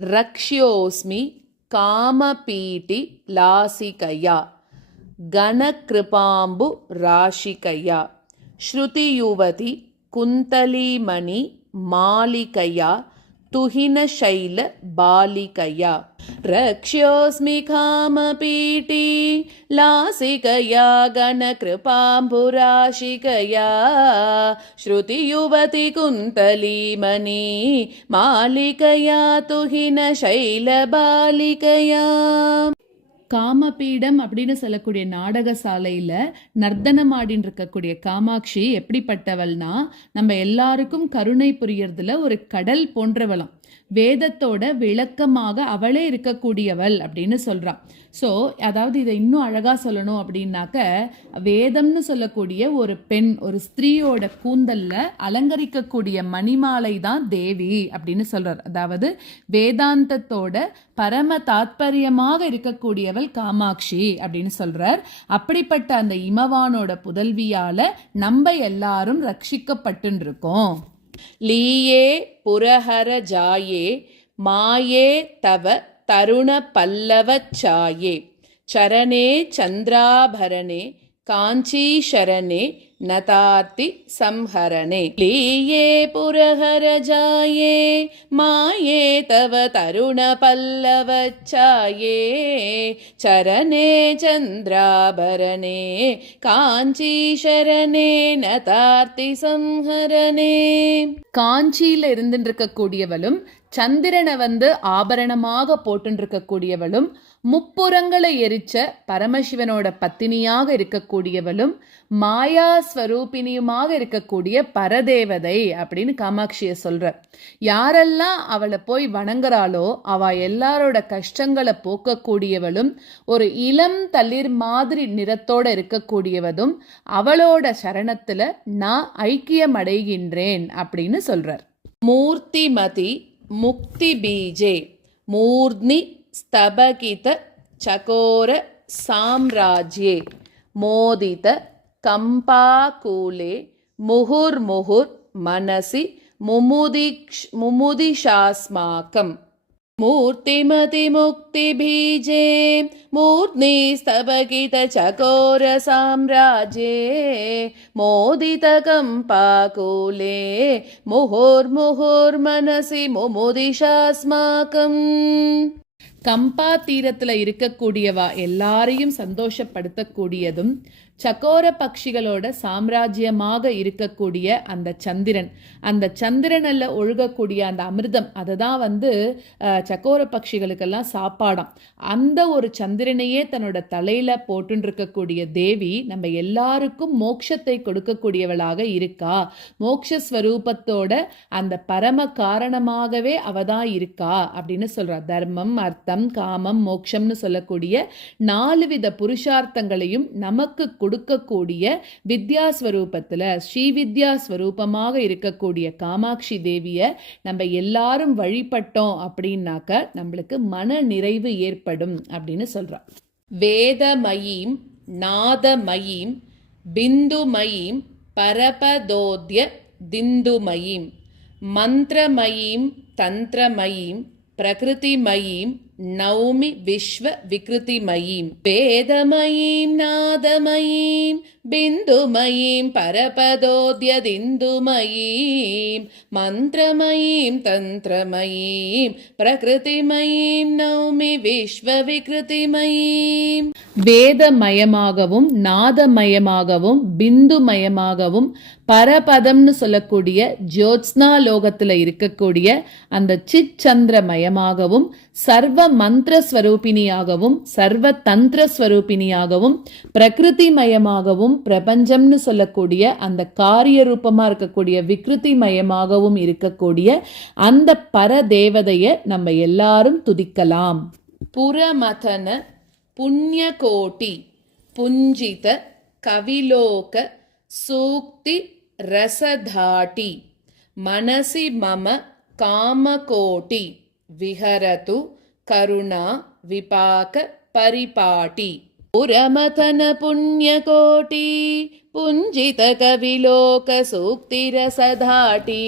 ரக்ஷ்யோஸ்மி காமபீட்டி லாசிகயா கணகிருபாம்பு ராஷிகயா ஸ்ருதியுவதி குந்தலிமணி மாலிகயா துஹினசைல பாலிகயா ரக்ஷ்யோஸ்மி காமபீட்டி லாசிகயா கணகிருபாம்புராஷிகயா ஸ்ருதியுவதி குந்தலிமணி மாலிகயா துஹினசைல பாலிகயா. காமபீடம் அப்படின்னு சொல்லக்கூடிய நாடகசாலையில் நர்த்தனம் ஆடின்னு இருக்கக்கூடிய காமாட்சி எப்படிப்பட்டவள்னா, நம்ம எல்லாருக்கும் கருணை புரியறதுல ஒரு கடல் போன்றவளாம். வேதத்தோட விளக்கமாக அவளே இருக்கக்கூடியவள் அப்படின்னு சொல்கிறான். ஸோ அதாவது இதை இன்னும் அழகாக சொல்லணும் அப்படின்னாக்க, வேதம்னு சொல்லக்கூடிய ஒரு பெண், ஒரு ஸ்திரீயோட கூந்தலில் அலங்கரிக்கக்கூடிய மணிமாலை தான் தேவி அப்படின்னு சொல்கிறார். அதாவது வேதாந்தத்தோட பரம தாத்பரியமாக இருக்கக்கூடியவள் காமாட்சி அப்படின்னு சொல்கிறார். அப்படிப்பட்ட அந்த இமவானோட புதல்வியால் நம்ம எல்லாரும் ரட்சிக்கப்பட்டு இருக்கோம். லீயே புரஹர ஜாயே மாயே தவ தருண பல்லவ சாயே சரணே சந்திராபரணே காஞ்சி சரணே நதார்த்தி சம்ஹரணே. லீயே புரஹர ஜாயே மாயே தவ தருண பல்லவ சாயே சரணே சந்திராபரணே காஞ்சி சரணே நதார்த்தி சம்ஹரணே. காஞ்சியில இருந்துட்டு இருக்கக்கூடியவளும், சந்திரனை ஆபரணமாக போட்டு இருக்கக்கூடியவளும், முப்புறங்களை எரிச்ச பரமசிவனோட பத்தினியாக இருக்கக்கூடியவளும், மாயா ஸ்வரூபினியுமாக இருக்கக்கூடிய பரதேவதை அப்படின்னு காமாட்சியை சொல்ற. யாரெல்லாம் அவளை போய் வணங்குறாளோ அவ எல்லாரோட கஷ்டங்களை போக்கக்கூடியவளும், ஒரு இளம் தளிர் மாதிரி நிறத்தோட இருக்கக்கூடியவதும், அவளோட சரணத்துல நான் ஐக்கியம் அடைகின்றேன் அப்படின்னு சொல்றார். மூர்த்திமதி முக்தி பீஜே மூர்த்னி ஸ்தபகித சகோர சாம்ராஜ்யே மோதித கம்பாகூலே முகுர்முகுர் மனசி முமுதிஷாஸ்மாகம். மூர்த்திமதி முக்தி பீஜே மூர்த்னி ஸ்தபகித சகோர சாம்ராஜ்யே மோதித கம்பாகூலே முகுர்முகுர் மனசி முமுதிஷாஸ்மாகம். கம்பா தீரத்துல இருக்கக்கூடியவா எல்லாரையும் சந்தோஷப்படுத்தக்கூடியதும், சக்கோர பட்சிகளோட சாம்ராஜ்யமாக இருக்கக்கூடிய அந்த சந்திரன், அந்த சந்திரனில் ஒழுகக்கூடிய அந்த அமிர்தம், அதை தான் சக்கோர பட்சிகளுக்கெல்லாம் சாப்பாடாம். அந்த ஒரு சந்திரனையே தன்னோட தலையில போட்டுருக்கக்கூடிய தேவி நம்ம எல்லாருக்கும் மோட்சத்தை கொடுக்கக்கூடியவளாக இருக்கா. மோட்சஸ்வரூபத்தோட அந்த பரம காரணமாகவே அவதான் இருக்கா அப்படின்னு சொல்றா. தர்மம், அர்த்தம், காமம், மோட்சம்னு சொல்லக்கூடிய 4 வித புருஷார்த்தங்களையும் நமக்கு கொடுக்கக்கூடிய வித்யாஸ்வரூபத்துல ஸ்ரீவித்யாஸ்வரூபமாக இருக்கக்கூடிய காமாட்சி தேவிய நம்ம எல்லாரும் வழிபட்டோம் அப்படின்னாக்க நம்மளுக்கு மன நிறைவு ஏற்படும் அப்படின்னு சொல்றா. வேதமயீம் நாதமயீம் பிந்துமயீம் பரபதோத்ய திந்துமயீம் மந்திரமயீம் தந்திரமயீம் பிரகிருதிமயீம் நௌமி விஸ்வ விக்ருதிமயீம். வேதமயீம் நாதமயீம் பிந்துமயீம் பரபதோத்ய திந்துமயீம் மந்திரமயீம் தந்திரமயீம் பிரகிருதிமயீம் நௌமி விஸ்வ விக்ருதிமயீம். வேதமயமாகவும் நாதமயமாகவும் பிந்துமயமாகவும் பரபதம்னு சொல்லக்கூடிய ஜோத்ஸ்னா லோகத்துல இருக்கக்கூடிய அந்த சிச்சந்திரமயமாகவும் சர்வ மந்திரஸ்வரூபிணியாகவும் சர்வ தந்திரஸ்வரூபிணியாகவும் பிரகிருதிமயமாகவும் பிரபஞ்சம்னு சொல்லக்கூடிய அந்த காரிய ரூபமா இருக்கக்கூடிய விக்ருதிமயமாகவும் இருக்கக்கூடிய அந்த பரதேவதைய நம்ம எல்லாரும் துதிக்கலாம். புரமதன புண்ணியகோட்டி புஞ்சித கவிலோக சூக்தி ரசதாட்டி மனசி மம காமகோட்டி விஹரது கருணா விபாக பரிபாட்டி. पुरमथन पुण्यकोटि पुञ्जित कविलोक सूक्तिरसधाटी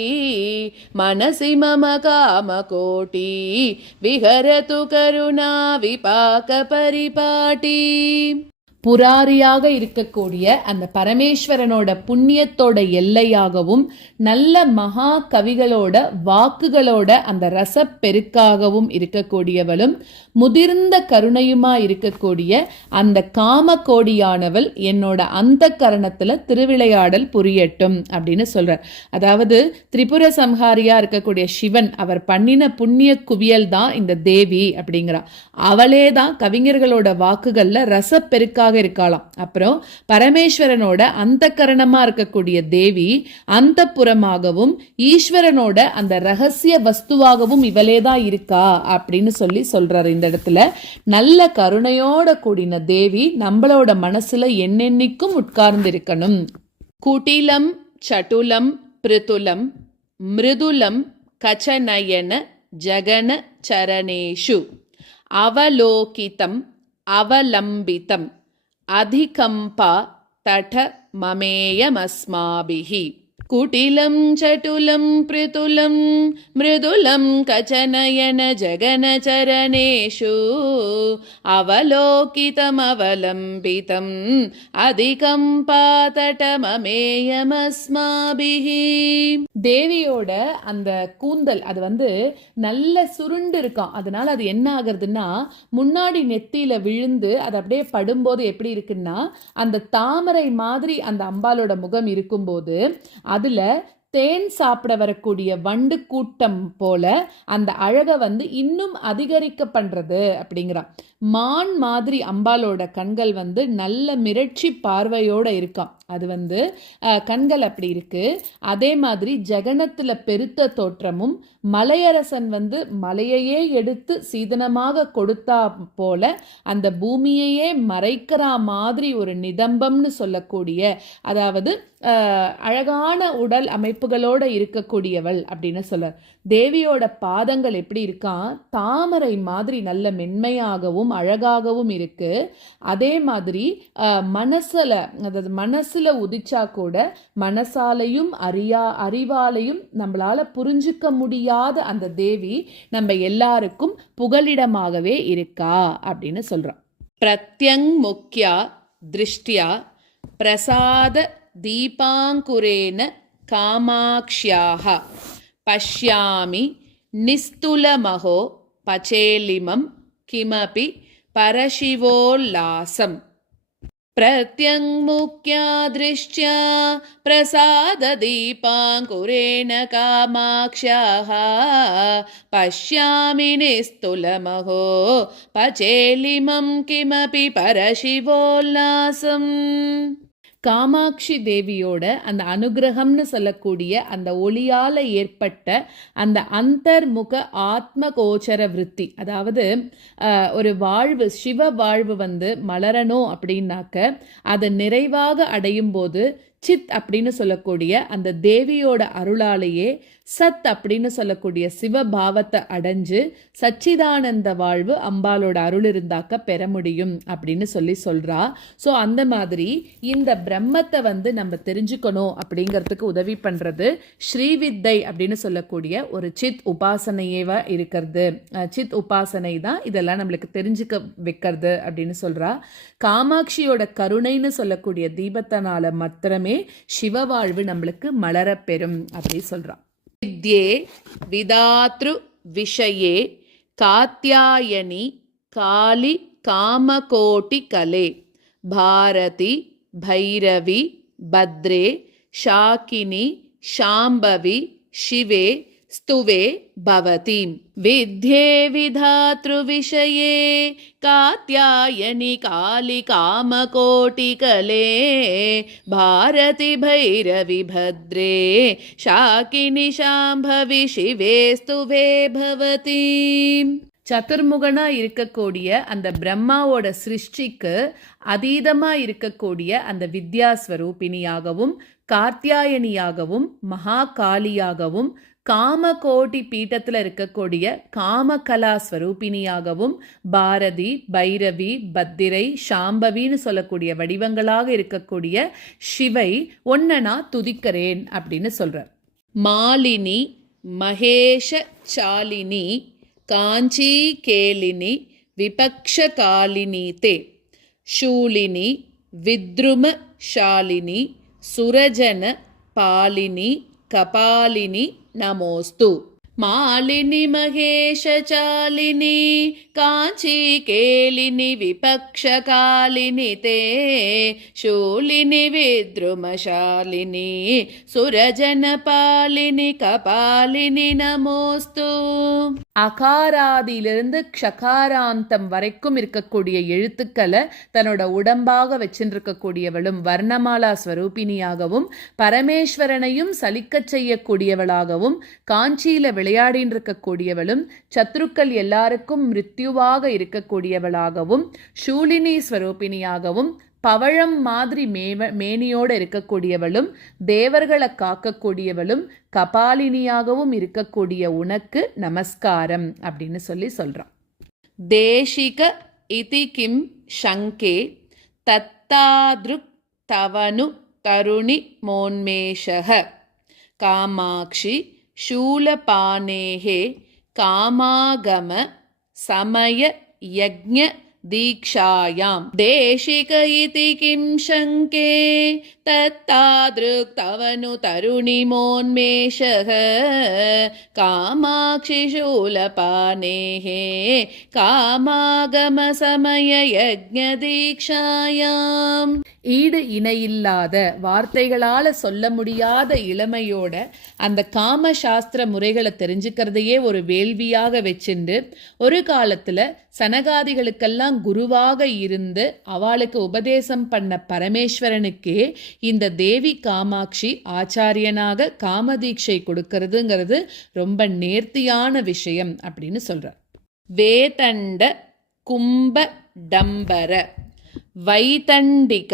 मनसि मम कामकोटि विहरतु करुणा विपाक परिपाटी. புராரியாக இருக்கக்கூடிய அந்த பரமேஸ்வரனோட புண்ணியத்தோட எல்லையாகவும் நல்ல மகா கவிகளோட வாக்குகளோட அந்த ரசப்பெருக்காகவும் இருக்கக்கூடியவளும் முதிர்ந்த கருணையுமா இருக்கக்கூடிய அந்த காமகோடியானவள் என்னோட அந்த கரணத்துல திருவிளையாடல் புரியட்டும் அப்படின்னு சொல்றார். அதாவது திரிபுர சம்ஹாரியா இருக்கக்கூடிய சிவன் அவர் பண்ணின புண்ணிய குவியல் தான் இந்த தேவி அப்படிங்கிறா. அவளே தான் கவிஞர்களோட வாக்குகள்ல ரசப்பெருக்காக இருக்கலாம். அப்புறம் பரமேஸ்வரனோட அந்த கரணமா இருக்கக்கூடிய தேவி அந்த புறமாகவும் ஈஸ்வரனோட அந்த ரகசிய வஸ்துவாகவும் இவளே தான் இருக்கா அப்படின்னு சொல்றாரு. இந்த இடத்துல நல்ல கருணையோட கூடின தேவி நம்மளோட மனசுல என்னென்னைக்கும் உட்கார்ந்து இருக்கணும். குட்டிலம் சட்டுலம் பிருதுலம் மிருதுலம் கச்சநயன ஜகன சரணேஷு அவலோகிதம் அவலம்பிதம் अधिकम्पा तठ ममेयमस्माभिः. कुटिलं चटुलं पृतुलं मृदुलं कचनयन जगनचरणेषु अवलोकितमवलम्बितम् अधिकम्पा तट ममेयमस्माभिः. தேவியோட அந்த கூந்தல் அது நல்ல சுருண்டு இருக்கான். அதனால அது என்ன ஆகுறதுன்னா முன்னாடி நெத்தியில விழுந்து அது அப்படியே படும்போது எப்படி இருக்குன்னா அந்த தாமரை மாதிரி அந்த அம்பாலோட முகம் இருக்கும்போது அதுல தேன் சாப்பிட வரக்கூடிய வண்டு கூட்டம் போல அந்த அழகை இன்னும் அதிகரிக்க பண்றது அப்படிங்கிறான். மான் மாதிரி அம்பாலோட கண்கள் நல்ல மிரட்சி பார்வையோட இருக்கான். அது கண்கள் அப்படி இருக்கு. அதே மாதிரி ஜெகனத்துல பெருத்த தோற்றமும் மலையரசன் மலையையே எடுத்து சீதனமாக கொடுத்தா போல அந்த பூமியையே மறைக்கிற மாதிரி ஒரு நிதம்பம்னு சொல்லக்கூடிய அதாவது அழகான உடல் அமைப்புகளோட இருக்கக்கூடியவள் அப்படின்னு சொல்ல. தேவியோட பாதங்கள் எப்படி இருக்கான் தாமரை மாதிரி நல்ல மென்மையாகவும் அழகாகவும் இருக்கு. அதே மாதிரி மனசுல உதிச்சா கூட மனசாலையும் அறிவாலையும் நம்மளால புரிஞ்சுக்க முடியாத அந்த தேவி நம்ம எல்லாருக்கும் புகலிடமாகவே இருக்கா அப்படின்னு சொல்றான். பிரத்யங் முக்கியா திருஷ்டியா பிரசாத தீபாங்குரேன காமாக்ஷ்யாஹ பஷ்யாமி நிஸ்துலமஹோ பச்சேலிமம் கிமபி பரசிவோல்லாசம். பிரத்யங்முக்யா திருஷ்ட்யா பிரசாத தீபாங்குரேன காமாக்ஷ்யாஹ பஷ்யாமி நிஸ்துலமஹோ பச்சேலிமம் கிமபி பரசிவோல்லாசம். காமாட்சி தேவியோட அந்த அனுகிரகம்னு சொல்லக்கூடிய அந்த ஒளியால ஏற்பட்ட அந்த அந்தர்முக ஆத்ம கோச்சர விருத்தி, அதாவது ஒரு வாழ்வு சிவ வாழ்வு மலரணும் அப்படின்னாக்க அதை நிறைவாக அடையும் போது சித் அப்படின்னு சொல்லக்கூடிய அந்த தேவியோட அருளாலேயே சத் அப்படின்னு சொல்லக்கூடிய சிவபாவத்தை அடைஞ்சு சச்சிதானந்த வாழ்வு அம்பாலோட அருள் இருந்தாக்க பெற முடியும் அப்படின்னு சொல்றா. ஸோ அந்த மாதிரி இந்த பிரம்மத்தை நம்ம தெரிஞ்சுக்கணும் அப்படிங்கிறதுக்கு உதவி பண்றது ஸ்ரீவித்தை அப்படின்னு சொல்லக்கூடிய ஒரு சித் உபாசனையேவா இருக்கிறது. சித் உபாசனை தான் இதெல்லாம் நம்மளுக்கு தெரிஞ்சுக்க வைக்கிறது அப்படின்னு சொல்றா. காமாட்சியோட கருணைன்னு சொல்லக்கூடிய தீபத்தினால மாத்திரமே சிவ வாழ்வு நம்மளுக்கு மலரப்பெறும் அப்படி சொல்றான். வித்யே விதாத்ரு விஷயே காத்யாயனி காளி காமகோட்டி கலே பாரதி பைரவி பத்ரே ஷாக்கினி ஷாம்பவி சிவே स्तुवे भवति. विद्ये विधातृविषये कात्यायनि काली कामकोटिकले भारति भैरवि भद्रे शाकिनि शाम्भवी शिवे स्तुवे भवति. சதுர்முகனா இருக்கக்கூடிய அந்த பிரம்மாவோட சிருஷ்டிக்கு அதீதமா இருக்கக்கூடிய அந்த வித்யா ஸ்வரூபிணியாகவும் கார்த்தியாயனியாகவும் மகாகாளியாகவும் காமகோட்டி பீட்டத்தில் இருக்கக்கூடிய காமகலா ஸ்வரூபிணியாகவும் பாரதி, பைரவி, பத்திரை, சாம்பவின்னு சொல்லக்கூடிய வடிவங்களாக இருக்கக்கூடிய சிவை ஒன்னனா துதிக்கிறேன் அப்படின்னு சொல்றார். மாலினி, மகேஷ சாலினி, காஞ்சி கேலினி, விபக்ஷகாலினி தே, शूलिनी, विद्रुम शालिनी, सुरजन पालिनी, कपालिनी नमोस्तु. मालिनी महेश चालिनी, कांची केलिनी, विपक्षकालिनी ते, शूलिनी विद्रुमशालिनी, सुरजन पालिनी, कपालिनी नमोस्तु. அகாராதியிலிருந்து க்ஷகாராந்தம் வரைக்கும் இருக்கக்கூடிய எழுத்துக்களை தன்னோட உடம்பாக வச்சிருக்கக்கூடியவளும் வர்ணமாலா ஸ்வரூபிணியாகவும் பரமேஸ்வரனையும் சலிக்கச் செய்யக்கூடியவளாகவும் காஞ்சியில விளையாடின்னு இருக்கக்கூடியவளும் சத்ருக்கள் எல்லாருக்கும் மிருத்யுவாக இருக்கக்கூடியவளாகவும் ஷூலினி ஸ்வரூபிணியாகவும் பவழம் மாதிரி மேனியோடு இருக்கக்கூடியவளும் தேவர்களை காக்கக்கூடியவளும் கபாலினியாகவும் இருக்கக்கூடிய உனக்கு நமஸ்காரம் அப்படின்னு சொல்றான். தேசிக இதி கிம் ஷங்கே தத்தாத்ருக் தவனு தருணி மோன்மேஷக காமாக்ஷி शूलपानेहे कामागम समय यज्ञ दीक्षायां देशिक इति किं शङ्के तत्तादृक् तवनु तरुणिमोन्मेषः कामाक्षि शूलपानेः कामागम समय यज्ञ दीक्षायां. ஈடு இணையில்லாத வார்த்தைகளால சொல்ல முடியாத இளமையோட அந்த காம சாஸ்திர முறைகளை தெரிஞ்சுக்கிறதையே ஒரு வேள்வியாக வச்சுண்டு ஒரு காலத்துல சனகாதிகளுக்கெல்லாம் குருவாக இருந்து அவளுக்கு உபதேசம் பண்ண பரமேஸ்வரனுக்கே இந்த தேவி காமாட்சி ஆச்சாரியனாக காமதீட்சை கொடுக்கறதுங்கிறது ரொம்ப நேர்த்தியான விஷயம் அப்படின்னு சொல்றார். வேதண்ட கும்ப டம்பர வைதண்டிக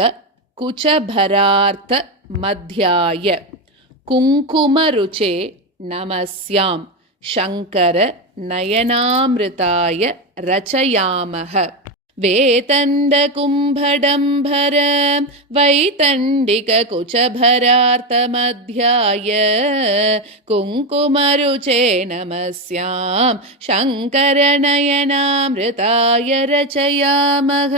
குச்சபரார்த்த மத்யாய குங்குமருச்சே நமஸ்யாம் சங்கர நயனாமிருதாய ரச்சயாமஹ. வேதண்ட கும்படம்பர வைதண்டிக குச்சபரார்த்த மத்யாய குங்குமருச்சே நமஸ்யாம் சங்கர நயனாமிருதாய ரச்சயாமஹ.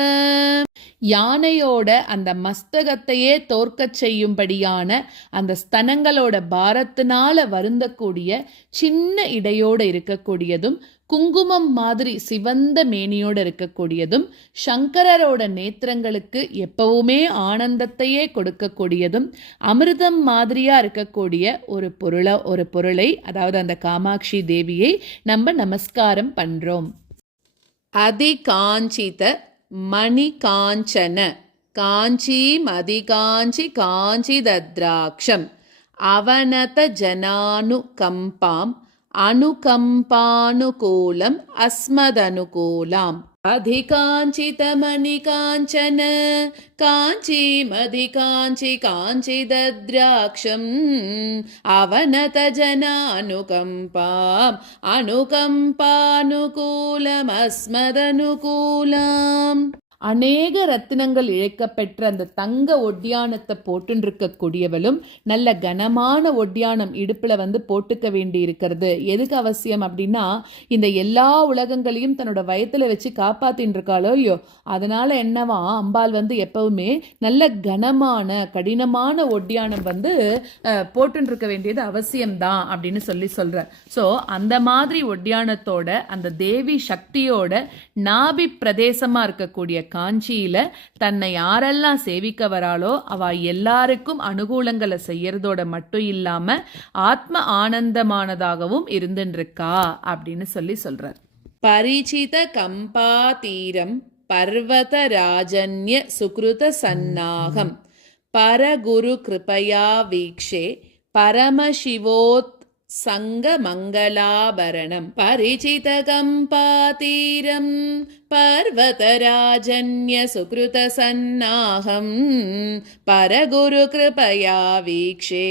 யானையோட அந்த மஸ்தகத்தையே தோற்கச் செய்யும்படியான அந்த ஸ்தனங்களோட பாரத்தினால வருந்தக்கூடிய சின்ன இடையோடு இருக்கக்கூடியதும் குங்குமம் மாதிரி சிவந்த மேனியோடு இருக்கக்கூடியதும் சங்கரரோட நேத்திரங்களுக்கு எப்பவுமே ஆனந்தத்தையே கொடுக்கக்கூடியதும் அமிர்தம் மாதிரியா இருக்கக்கூடிய ஒரு பொருளை அதாவது அந்த காமாட்சி தேவியை நம்ம நமஸ்காரம் பண்றோம். அதிகாஞ்சித மணி காஞ்சன காஞ்சி மதிகாஞ்சி காஞ்சிதத்ராக்ஷம் அவனத ஜனானு கம்பாம் அனுகம்பானுகூலம் அஸ்மதனுகூலாம். अधिकाञ्चित मणिकाञ्चन काञ्ची मधिकाञ्ची काञ्चिदद्राक्षम् अवनत जनानुकम्पाम् अनुकम्पानुकूलमस्मदनुकूलम्. அநேக ரத்தினங்கள் இழைக்கப்பெற்ற அந்த தங்க ஒட்டியானத்தை போட்டுருக்கக்கூடியவளும் நல்ல கனமான ஒட்டியானம் இடுப்புல போட்டுக்க வேண்டி இருக்கிறது எதுக்கு அவசியம் அப்படின்னா இந்த எல்லா உலகங்களையும் தன்னோட வயத்துல வச்சு காப்பாத்தின்னு இருக்காளோ ஐயோ அதனால என்னவா அம்பாள் எப்பவுமே நல்ல கனமான கடினமான ஒட்டியானம் போட்டுன்னு இருக்க வேண்டியது அவசியம்தான் அப்படின்னு சொல்ற. ஸோ அந்த மாதிரி ஒட்டியானத்தோட அந்த தேவி சக்தியோட நாபி பிரதேசமா இருக்கக்கூடிய காஞ்சியில தன்னை யாரெல்லாம் சேவிக்க வராளோ அவ எல்லாருக்கும் அனுகூலங்களை செய்யறதோட மட்டும் இல்லாம ஆத்ம ஆனந்தமானதாகவும் இருந்துருக்கா அப்படின்னு சொல்றார். பரிச்சித கம்பாதீரம் பர்வத ராஜன்ய சுக்ருத சன்னாகம் பரகுரு கிருபயா வீக்ஷே பரமசிவோத் சங்க மங்களாபரணம். பரிச்சித கம்பாதீரம் पर्वतराजन्य सुकृतसन्नाहं परगुरुकृपया वीक्षे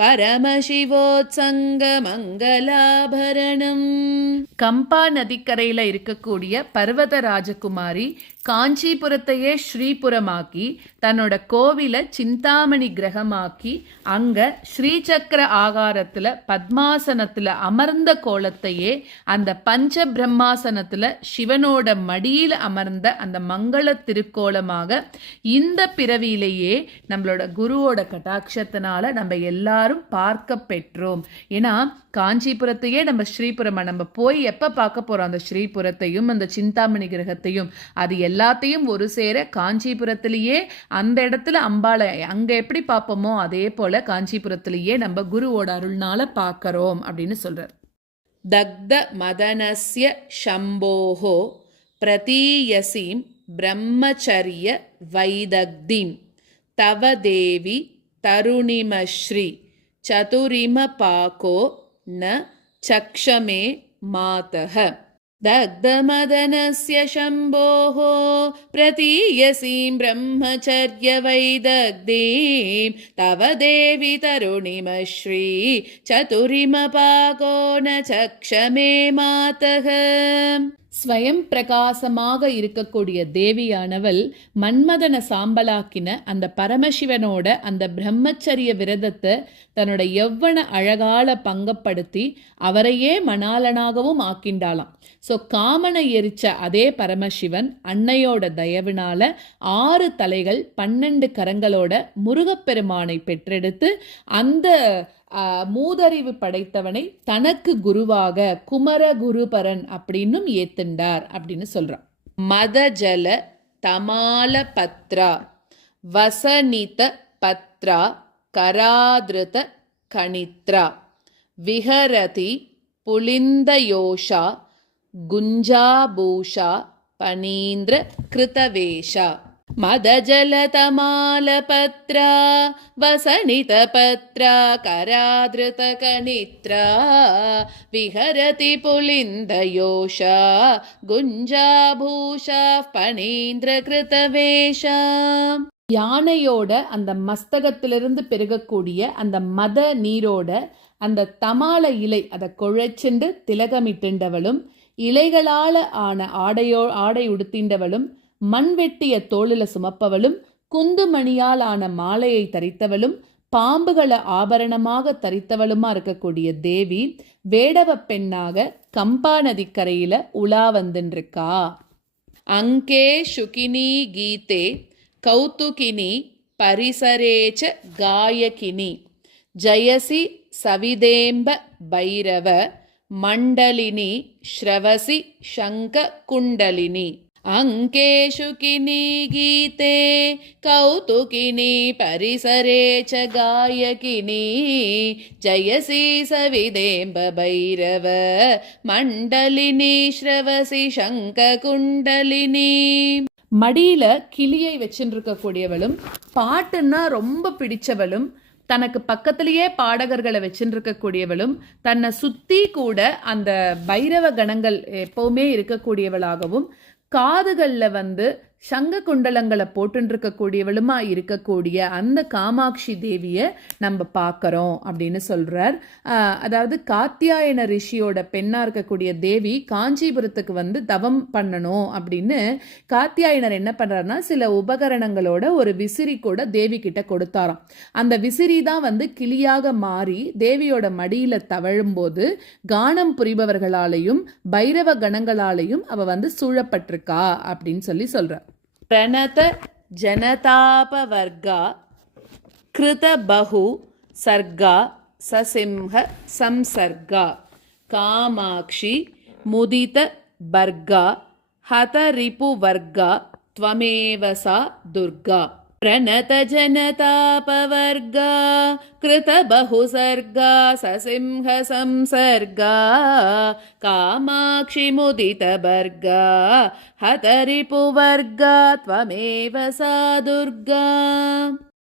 परमशिवोत्सङ्गमङ्गलाभरणम्. கம்பா நதிக்கரையில இருக்கக்கூடிய பர்வத ராஜகுமாரி காஞ்சிபுரத்தையே ஸ்ரீபுரமாக்கி தன்னோட கோவில சிந்தாமணி கிரகமாக்கி அங்க ஸ்ரீசக்கர ஆகாரத்துல பத்மாசனத்துல அமர்ந்த கோலத்தையே அந்த பஞ்ச பிரம்மாசனத்துல சிவனோட மடியில அமர்ந்த அந்த மங்கள திருக்கோலமாக இந்த பிறவியிலேயே நம்மளோட குருவோட கட்டாட்சத்தினால நம்ம எல்லாரும் பார்க்க பெற்றோம். ஏன்னா காஞ்சிபுரத்தையே நம்ம ஸ்ரீபுரமா நம்ம போய் எப்ப பார்க்க போறோம் அந்த ஸ்ரீபுரத்தையும் அந்த சிந்தாமணி கிரகத்தையும், அது எல்லாத்தையும் ஒரு சேர காஞ்சிபுரத்திலேயே அந்த இடத்துல அம்பாளை அங்க எப்படி பார்ப்போமோ அதே போல காஞ்சிபுரத்திலேயே நம்ம குருவோட அருள்னால பார்க்கறோம் அப்படின்னு சொல்றார். தக்த மதனஸ்ய சம்போஹோ பிரதீயசீம் பிரம்மச்சரிய வைதக்திம் தவ தேவி தருணிமஸ்ரீ சதுரிம பாகோ ந சக்ஷமே மாதः. दग्धमदनस्य शम्भोः प्रतीयसीं ब्रह्मचर्यवैदग्धीं तव देवि तरुणिमश्री चतुरिमपाको न चक्षमे मातः. ஸ்வயம் பிரகாசமாக இருக்கக்கூடிய தேவியானவள் மன்மதன சாம்பலாக்கின அந்த பரமசிவனோட அந்த பிரம்மச்சரிய விரதத்தை தன்னோட யவ்வன அழகால பங்கப்படுத்தி அவரையே மணாளனாகவும் ஆக்கிண்டாளாம். ஸோ காமனை எரிச்ச அதே பரமசிவன் அன்னையோட தயவினால 6 தலைகள் 12 கரங்களோட முருகப்பெருமானை பெற்றெடுத்து அந்த மூதறிவு படைத்தவனை தனக்கு குருவாக குமர குருபரன் அப்படின்னும் ஏத்துண்டார் அப்படின்னு சொல்றான். மதஜல தமால பத்ரா வசனித பத்ரா கராதிருத கணித்ரா விஹரதி புலிந்தயோஷா குஞ்சாபூஷா பனீந்திர கிருதவேஷா. மதஜலதமாலபத்ரா வசனிதபத்ரா கராதிருதகணித்ரா விஹரதி புலிந்தயோஷா குஞ்சாபூஷா பனீந்திர கிருதவேஷா. யானையோட அந்த மஸ்தகத்திலிருந்து பெருகக்கூடிய அந்த மத நீரோட அந்த தமால இலை அதை குழைச்சென்று திலகமிட்டுண்டவளும் இலைகளால ஆன ஆடை உடுத்தின்றவளும் மண்வெட்டிய தோளில சுமப்பவளும் குந்துமணியால் ஆன மாலையை தரித்தவளும் பாம்புகளை ஆபரணமாக தரித்தவளுமா இருக்கக்கூடிய தேவி வேடவ பெண்ணாக கம்பா நதிக்கரையில உலா வந்துருக்கா. அங்கே சுகினி கீதே கௌதுகினி பரிசரேச்ச காயகினி ஜயசி சவிதேம்ப பைரவ மண்டலினி ஸ்ரவசி சங்க குண்டலினி. அங்கேஷுகினி கீதே கௌதுகினி பரிசரே ச காயகினி ஜயசி சவிதேம்ப பைரவ மண்டலினி ஸ்ரவசி சங்க குண்டலினி. மடியில கிளியை வச்சுருக்கக்கூடியவளும் பாட்டுன்னா ரொம்ப பிடிச்சவளும் தனக்கு பக்கத்திலேயே பாடகர்களை வச்சுருக்கக்கூடியவளும் தன்னை சுத்தி கூட அந்த பைரவ கணங்கள் எப்பவுமே இருக்கக்கூடியவளாகவும் காதுகளில் சங்க குண்டலங்களை போட்டுருக்கக்கூடியவளுமா இருக்கக்கூடிய அந்த காமாட்சி தேவியை நம்ம பார்க்குறோம் அப்படின்னு சொல்கிறார். அதாவது காத்தியாயன ரிஷியோட பெண்ணாக இருக்கக்கூடிய தேவி காஞ்சிபுரத்துக்கு தவம் பண்ணணும் அப்படின்னு காத்தியாயனர் என்ன பண்ணுறாருனா சில உபகரணங்களோட ஒரு விசிறி கூட தேவி கிட்ட கொடுத்தாராம். அந்த விசிறி தான் கிளியாக மாறி தேவியோட மடியில் தவழும்போது கானம் புரிபவர்களாலையும் பைரவ கணங்களாலையும் அவ சூழப்பட்டிருக்கா அப்படின்னு சொல்றார். பிரணத ஜனதாபவர்கா கிருத பஹு சர்கா சசிம்ஹ சம்சர்கா காமாட்சி முதித பர்கா ஹத ரிபு வர்கா த்வமேவசா துர்கா. பிரணத ஜனதாபவர்கா கிருத பஹு சர்கா சசிம்ஹ சம்சர்கா காமாட்சி முதித பர்கா ஹத ரிபு வர்கா த்வமேவ சா துர்கா.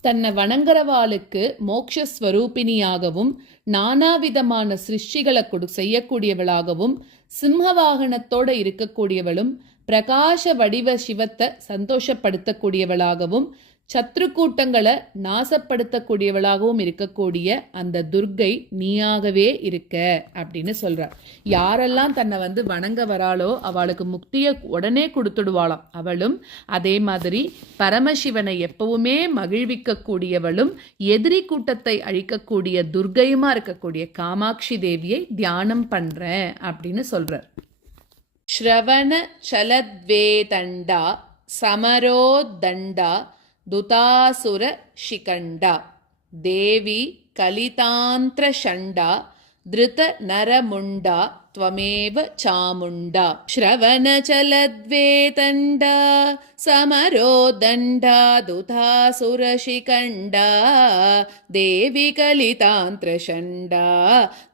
தன்னை வணங்குறவாளுக்கு மோக்ஷஸ்வரூபிணியாகவும் நானாவிதமான சிருஷ்டிகளை செய்யக்கூடியவளாகவும் சிம்ம வாகனத்தோட இருக்கக்கூடியவளும் பிரகாச வடிவ சிவத்தை சந்தோஷப்படுத்தக்கூடியவளாகவும் சத்ரு கூட்டங்களை நாசப்படுத்தக்கூடியவளாகவும் இருக்கக்கூடிய அந்த துர்க்கை நீயாகவே இருக்க அப்படின்னு சொல்றார். யாரெல்லாம் தன்னை வணங்க வராளோ அவளுக்கு முக்தியை உடனே கொடுத்துடுவாளாம். அவளும் அதே மாதிரி பரமசிவனை எப்பவுமே மகிழ்விக்க கூடியவளும் எதிரி கூட்டத்தை அழிக்கக்கூடிய துர்க்கையுமா இருக்கக்கூடிய காமாட்சி தேவியை தியானம் பண்றேன் அப்படின்னு சொல்றார். ஸ்ரவண சலத்வேதண்டா சமரோதண்டா துதாசுர ஷிகண்டா தேவி கலிதாந்திரஷண்டா திருத நரமுண்டா त्वमेव चामुण्डा श्रवणचलद्वेतण्डा समरोदण्डा दुधासुरशिखण्डा देवी कलितान्त्रषण्डा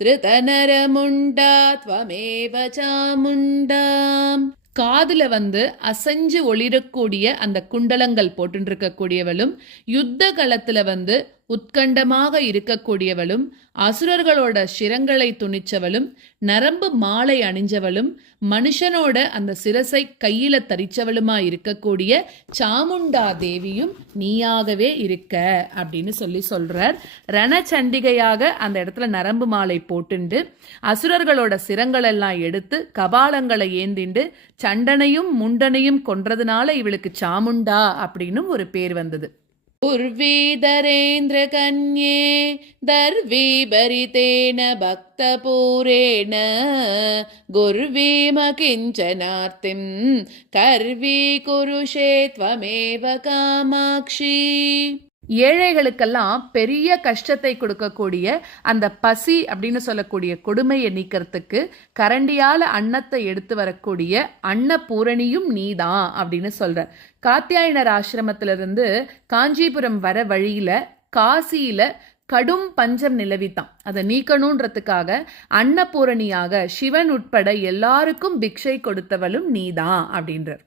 धृतनरमुण्डा त्वमेव चामुण्डा. காதுல அசைஞ்சு ஒளிரக்கூடிய அந்த குண்டலங்கள் போட்டு இருக்கக்கூடியவளும் யுத்த களத்துல உத்கண்டமாக இருக்கக்கூடியவளும் அசுரர்களோட சிரங்களை துணிச்சவளும் நரம்பு மாலை அணிஞ்சவளும் மனுஷனோட அந்த சிரசை கையில தரிச்சவளுமா இருக்கக்கூடிய சாமுண்டா தேவியும் நீயாகவே இருக்க அப்படின்னு சொல்றார். ரணச்சண்டிகையாக அந்த இடத்துல நரம்பு மாலை போட்டுண்டு அசுரர்களோட சிரங்கள் எல்லாம் எடுத்து கபாலங்களை ஏந்திண்டு சண்டனையும் முண்டனையும் கொன்றதுனால இவளுக்கு சாமுண்டா அப்படின்னு ஒரு பேர் வந்தது. உர்வீதரேந்திர கன்யே தர்வீபரிதேன பக்தபூரேண குர்வீம கிஞ்சனார்த்திம் கர்வீ குருஷே த்வமேவ காமாக்ஷி. ஏழைகளுக்கெல்லாம் பெரிய கஷ்டத்தை கொடுக்கக்கூடிய அந்த பசி அப்படின்னு சொல்லக்கூடிய கொடுமையை நீக்கிறதுக்கு கரண்டியால அன்னத்தை எடுத்து வரக்கூடிய அன்னபூரணியும் நீதான் அப்படின்னு சொல்ற. காத்தியாயனர் ஆசிரமத்திலிருந்து காஞ்சிபுரம் வர வழியில காசியில கடும் பஞ்சம் நிலவித்தான். அதை நீக்கணுன்றதுக்காக அன்னபூரணியாக சிவன் உட்பட எல்லாருக்கும் பிக்ஷை கொடுத்தவளும் நீதான் அப்படின்றார்.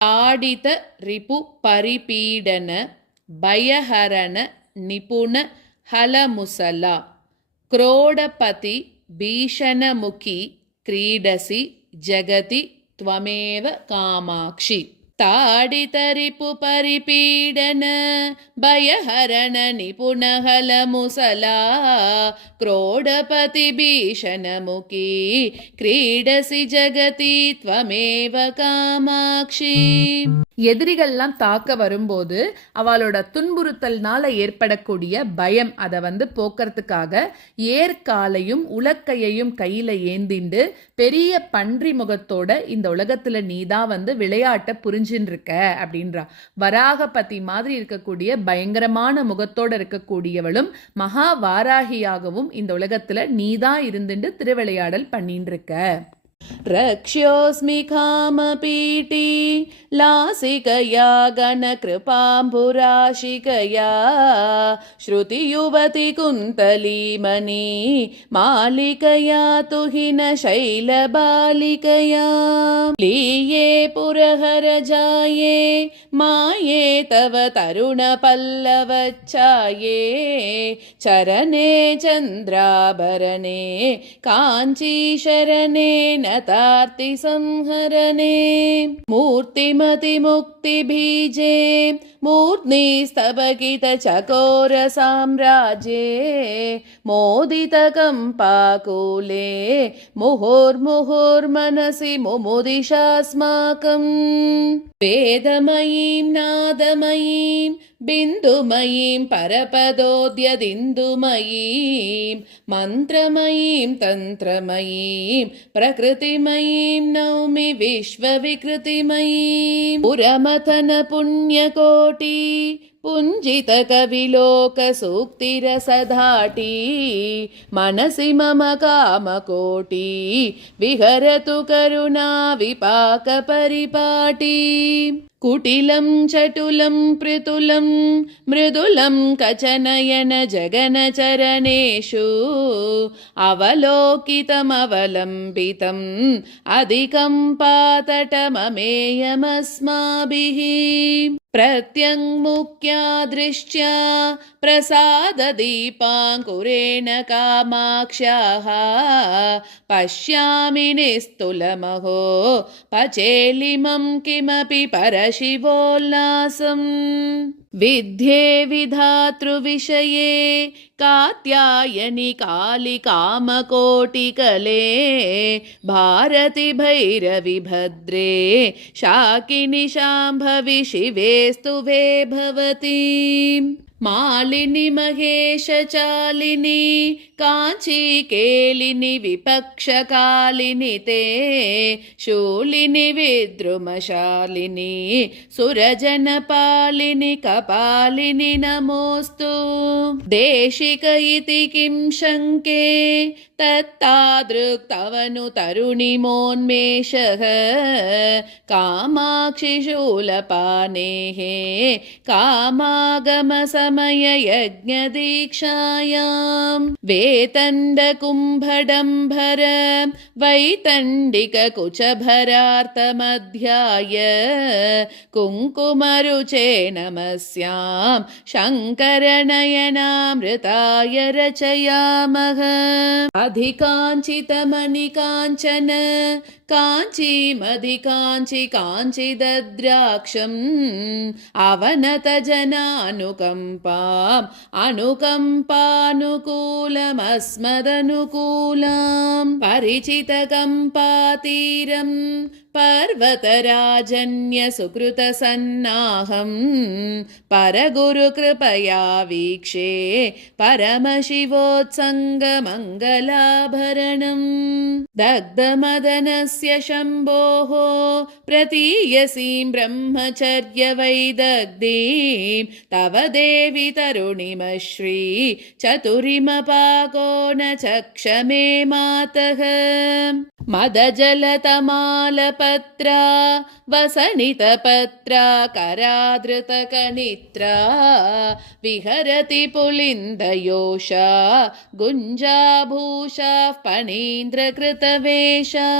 ஆடித ரிபு பரிபீடன பயஹரண நிபுண ஹலமுசலா क्रोडपति भीषणमुखी क्रीडसि जगति त्वमेव कामाक्षि. ताडितरिपु परिपीडन भयहरण निपुणहलमुसला क्रोडपति भीषणमुखी क्रीडसि जगति त्वमेव कामाक्षि. எதிரிகள்லாம் தாக்க வரும்போது அவளோட துன்புறுத்தல்னால ஏற்படக்கூடிய பயம் அதை போக்குறதுக்காக ஏற்காலையும் உலக்கையையும் கையில ஏந்திண்டு பெரிய பன்றி முகத்தோட இந்த உலகத்துல நீதான் விளையாட்ட புரிஞ்சுன்னு இருக்க அப்படின்றா. வராகபதி மாதிரி இருக்கக்கூடிய பயங்கரமான முகத்தோட இருக்கக்கூடியவளும் மகா வாராகியாகவும் இந்த உலகத்துல நீதான் இருந்துட்டு திருவிளையாடல் பண்ணிட்டு இருக்க. रक्ष्योऽस्मि कामपीटी लासिकया गणकृपाम्बुराशिकया श्रुतियुवति कुन्तलीमणि मालिकया तुहिनशैलबालिकया लीये पुरहरजाये माये तव तरुणपल्लवच्छाये चरणे चन्द्राभरणे काञ्चीशरणे नतार्ति संहरणे मूर्तिमति मुक्तिबीजे मूर्ध्नि स्तबकित चकोर साम्राज्ये मोदित कंपाकुले मुहुर्मुहुर्मनसि मुमुदिशास्माकम् वेदमयीं नादमयीं बिन्दुमयीं परपदोद्यदिन्दुमयीं मन्त्रमयीं तन्त्रमयीं प्रकृतिमयीं नौमि विश्वविकृतिमयीं पुरमथन पुण्यकोटि पुञ्जित कविलोक सूक्तिरसधाटी मनसि मम कामकोटि विहरतु करुणा विपाक परिपाटी कुटिलं चटुलं पृतुलं मृदुलं कचनयन जगनचरणेषु अवलोकितमवलम्बितम् अधिकं पातटममेयमस्माभिः प्रत्यङ्मुख्या दृष्ट्या प्रसाददीपाङ्कुरेण कामाक्ष्याः पश्यामि निस्तुलमहो पचेलिमं किमपि परशिवोल्लासम् विद्ये विधातृविषये कात्यायनि कालिकामकोटिकले भारति भैरवि भद्रे शाकिनि शाम्भवि शिवे स्तुवे भवति मालिनि महेशचालिनि काञ्ची केलिनि विपक्षकालिनि ते शूलिनि विद्रुमशालिनि सुरजनपालिनि कपालिनि नमोऽस्तु देशिक इति किं शङ्के तत्तादृक्तवनु तरुणिमोन्मेषः कामाक्षि शूलपानेः कामागमसमययज्ञदीक्षायां वेतण्डकुम्भडम्भर वैतण्डिककुचभरार्तमध्याय कुङ्कुमरुचे नमस्यां शङ्करनयनामृताय रचयामः अधिकाञ्चितमणिकाञ्चन काञ्चीमधिकाञ्चि काञ्चिदद्राक्षम् अवनतजनानुकम्पाम् अनुकम्पानुकूलमस्मदनुकूलाम् परिचितकम्पातीरम् पर्वतराजन्यसुकृतसन्नाहम् परगुरुकृपया वीक्षे परमशिवोत्सङ्गमङ्गलाभरणम् दग्धमदनस्य शम्भोः प्रतीयसीं ब्रह्मचर्यवैदग्धीं तव देवि तरुणिमश्री चतुरिमपाको न चक्षमे मातः मदजलतमालपत्रा वसनितपत्रा करादृतकनित्रा विहरति पुलिन्दयोषा गुञ्जाभूषाः फणीन्द्रकृतवेषा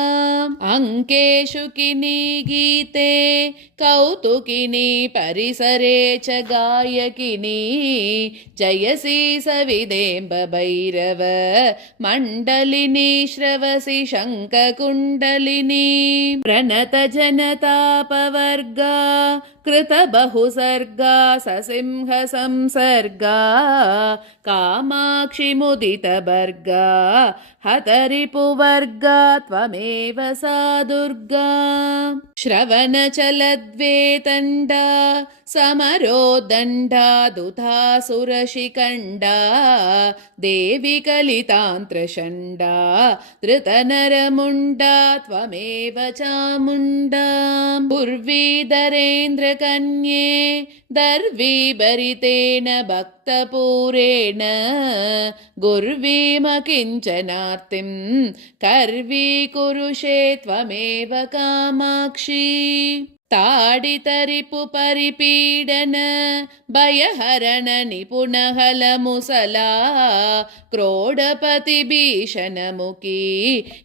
अङ्केषु किनी गीते कौतुकिनी परिसरे च गायकिनी जयसि सविदेम्ब भैरव मण्डलिनी श्रवसि शङ्खकुण्डलिनी प्रणतजनतापवर्गा कृतबहुसर्गा ससिंह संसर्गा कामाक्षि मुदितभर्गा हतरिपुवर्गा त्वमेव सा दुर्गा श्रवणचलद्वेतण्डा समरोदण्डा दुधासुरशिखण्डा देवी कलितान्त्रषण्डा धृतनरमुण्डा त्वमेव चामुण्डा पूर्वीधरेन्द्रकन्ये दर्वीभरितेन भक्तपूरेण गुर्वीमकिञ्चनार्तिं कर्वीकुरुषे त्वमेव कामाक्षी ताडितरिपुपरिपीडन भयहरण निपुणहलमुसला क्रोडपतिभीषणमुखी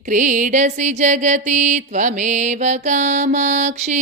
क्रीडसि जगति त्वमेव कामाक्षी।